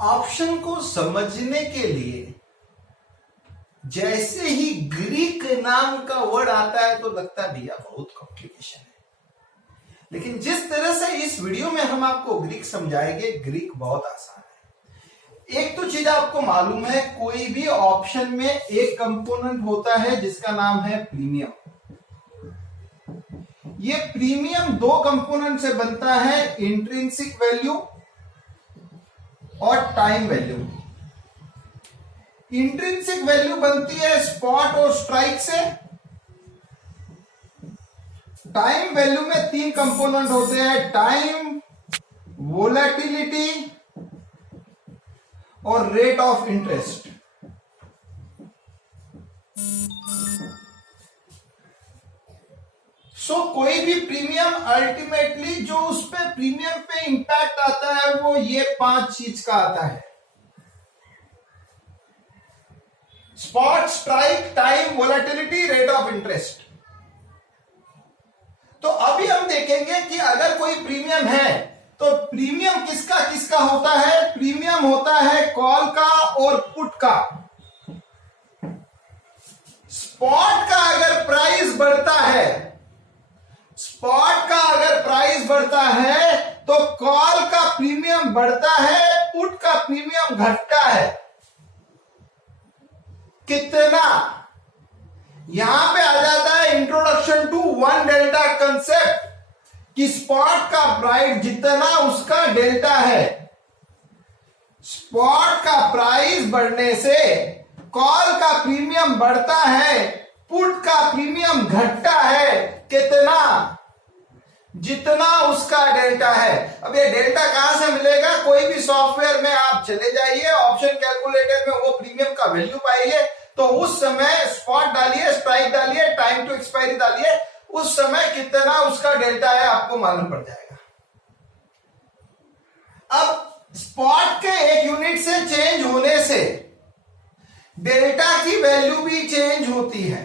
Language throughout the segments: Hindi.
ऑप्शन को समझने के लिए जैसे ही ग्रीक नाम का वर्ड आता है तो लगता है भैया बहुत कॉम्प्लिकेशन है, लेकिन जिस तरह से इस वीडियो में हम आपको ग्रीक समझाएंगे, ग्रीक बहुत आसान है। एक तो चीज आपको मालूम है, कोई भी ऑप्शन में एक कंपोनेंट होता है जिसका नाम है प्रीमियम। ये प्रीमियम दो कंपोनेंट से बनता है, इंट्रिंसिक वैल्यू और टाइम वैल्यू। इंट्रिंसिक वैल्यू बनती है स्पॉट और स्ट्राइक से। टाइम वैल्यू में तीन कंपोनेंट होते हैं, टाइम, वोलेटिलिटी और रेट ऑफ इंटरेस्ट। कोई भी प्रीमियम अल्टीमेटली जो उस पे प्रीमियम पे इंपैक्ट आता है वो ये पांच चीज का आता है, spot, strike, time, volatility, rate of interest. तो अभी हम देखेंगे कि अगर कोई प्रीमियम है तो प्रीमियम किसका किसका होता है। प्रीमियम होता है कॉल का और पुट का। स्पॉट का अगर प्राइस बढ़ता है, स्पॉट का अगर प्राइस बढ़ता है तो कॉल का प्रीमियम बढ़ता है, पुट का प्रीमियम घटता है। कितना? यहां पे आ जाता है introduction to one delta concept कि स्पॉट का प्राइस जितना उसका डेल्टा है। स्पॉट का प्राइस बढ़ने से कॉल का प्रीमियम बढ़ता है, पुट का प्रीमियम घटता है। कितना? जितना उसका डेल्टा है। अब ये डेल्टा कहां से मिलेगा? कोई भी सॉफ्टवेयर में आप चले जाइए, ऑप्शन कैलकुलेटर में वो प्रीमियम का वैल्यू पाइए, तो उस समय स्पॉट डालिए, स्ट्राइक डालिए, टाइम टू एक्सपायरी डालिए, उस समय कितना उसका डेल्टा है आपको मालूम पड़ जाएगा। अब स्पॉट के एक यूनिट से चेंज होने से डेल्टा की वैल्यू भी चेंज होती है।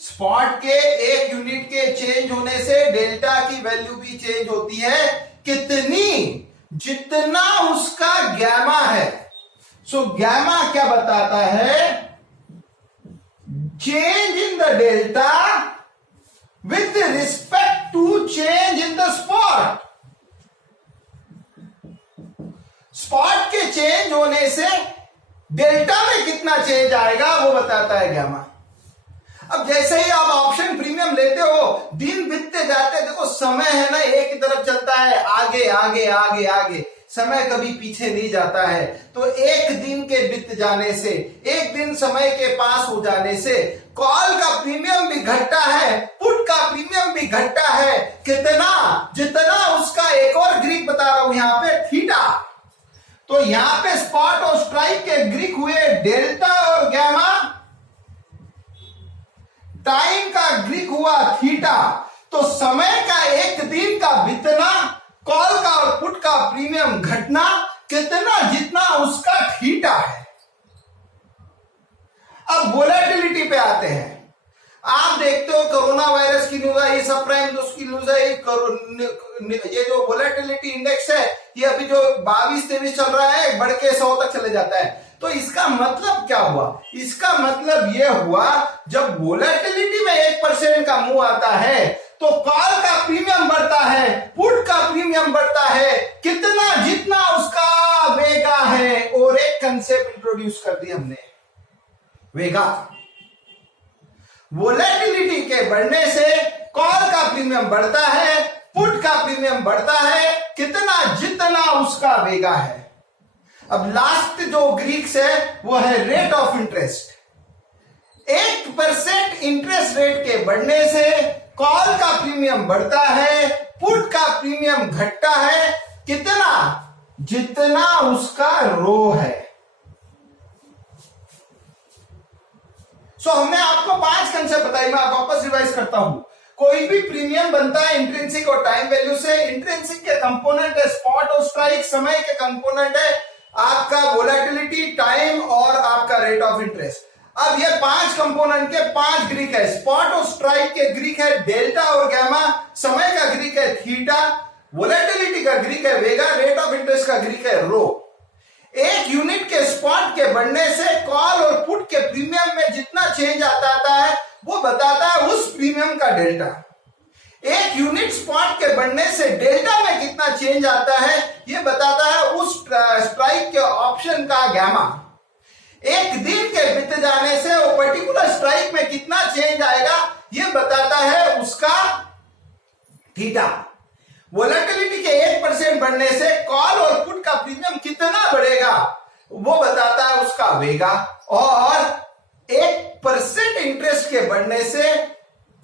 स्पॉट के एक यूनिट के चेंज होने से डेल्टा की वैल्यू भी चेंज होती है। कितनी? जितना उसका गैमा है। सो गैमा क्या बताता है? Change in the delta with respect to change in the spot. Spot के चेंज होने से डेल्टा में कितना चेंज आएगा वो बताता है गैमा। अब जैसे ही आप ऑप्शन प्रीमियम लेते हो, दिन बीतते जाते, देखो समय है ना एक ही तरफ चलता है, आगे आगे आगे आगे, समय कभी पीछे नहीं जाता है। तो एक दिन के बीत जाने से, एक दिन समय के पास हो जाने से कॉल का प्रीमियम भी घटता है, पुट का प्रीमियम भी घटता है। कितना? जितना उसका, एक और ग्रीक बता रहा हूं यहां पे, थीटा। तो यहां पे स्पॉट और स्ट्राइक के ग्रीक हुए डेल्टा और गैमा, टाइम का ग्रीक हुआ थीटा। तो समय का एक दिन का बीतना, कॉल का और पुट का प्रीमियम घटना, कितना? जितना उसका थीटा है। अब वोलेटिलिटी पे आते हैं। आप देखते हो कोरोना वायरस की न्यूज आई, सब प्राइम उसकी न्यूज आई। ये जो वोलेटिलिटी इंडेक्स है ये अभी जो 22-23 चल रहा है, बढ़ के 100 तक चले जाता है। तो इसका मतलब क्या हुआ? इसका मतलब यह हुआ जब वोलेटिलिटी में 1% का मूव आता है तो कॉल का प्रीमियम बढ़ता है, पुट का प्रीमियम बढ़ता है। कितना? जितना उसका वेगा है। और एक कंसेप्ट इंट्रोड्यूस कर दिया हमने, वेगा। वोलेटिलिटी के बढ़ने से कॉल का प्रीमियम बढ़ता है, पुट का प्रीमियम बढ़ता है। कितना? जितना उसका वेगा है। अब लास्ट जो ग्रीक्स है वो है rate of interest. 1% interest rate के बढ़ने से कॉल का प्रीमियम बढ़ता है, पुट का प्रीमियम घटता है। कितना? जितना उसका रो है। हमने आपको 5 कंसेप्ट बताई, मैं वापस रिवाइज करता हूं। कोई भी प्रीमियम बनता है इंट्रिंसिक और टाइम वैल्यू से। इंट्रिंसिक के कंपोनेंट है स्पॉट और स्ट्राइक, समय के कंपोनेंट है आपका वोलेटिलिटी, टाइम और आपका रेट ऑफ इंटरेस्ट। अब ये 5 कंपोनेंट के 5 ग्रीक है। स्पॉट और स्ट्राइक के ग्रीक है डेल्टा और गैमा, समय का ग्रीक है थीटा, वोलेटिलिटी का ग्रीक है वेगा, रेट ऑफ इंटरेस्ट का ग्रीक है रो। एक यूनिट के स्पॉट के बढ़ने से कॉल और पुट के प्रीमियम में जितना चेंज आता है वो बताता है उस प्रीमियम का डेल्टा। एक यूनिट स्पॉट के बढ़ने से डेल्टा में कितना चेंज आता है ये बताता है उस स्ट्राइक के ऑप्शन का गैमा। एक दिन के बीत जाने से वो पर्टिकुलर स्ट्राइक में कितना चेंज आएगा ये बताता है उसका थीटा। वोलेटिलिटी के 1% बढ़ने से कॉल और पुट का प्रीमियम कितना बढ़ेगा वो बताता है उसका वेगा। और 1% इंटरेस्ट के बढ़ने से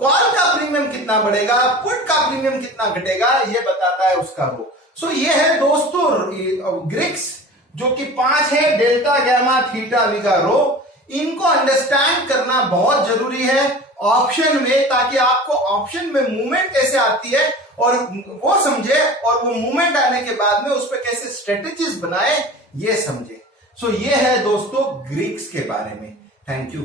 कॉल का प्रीमियम कितना बढ़ेगा, पुट का प्रीमियम कितना घटेगा ये बताता है उसका रो। सो ये है दोस्तों ग्रीक्स जो कि 5 है, डेल्टा, गैमा, थीटा, वीगा, रो। इनको अंडरस्टैंड करना बहुत जरूरी है ऑप्शन में, ताकि आपको ऑप्शन में मूवमेंट कैसे आती है और वो समझे, और वो मूवमेंट आने के बाद में उस पर कैसे स्ट्रेटेजीज बनाए ये समझे। सो ये है दोस्तों ग्रीक्स के बारे में। Thank you.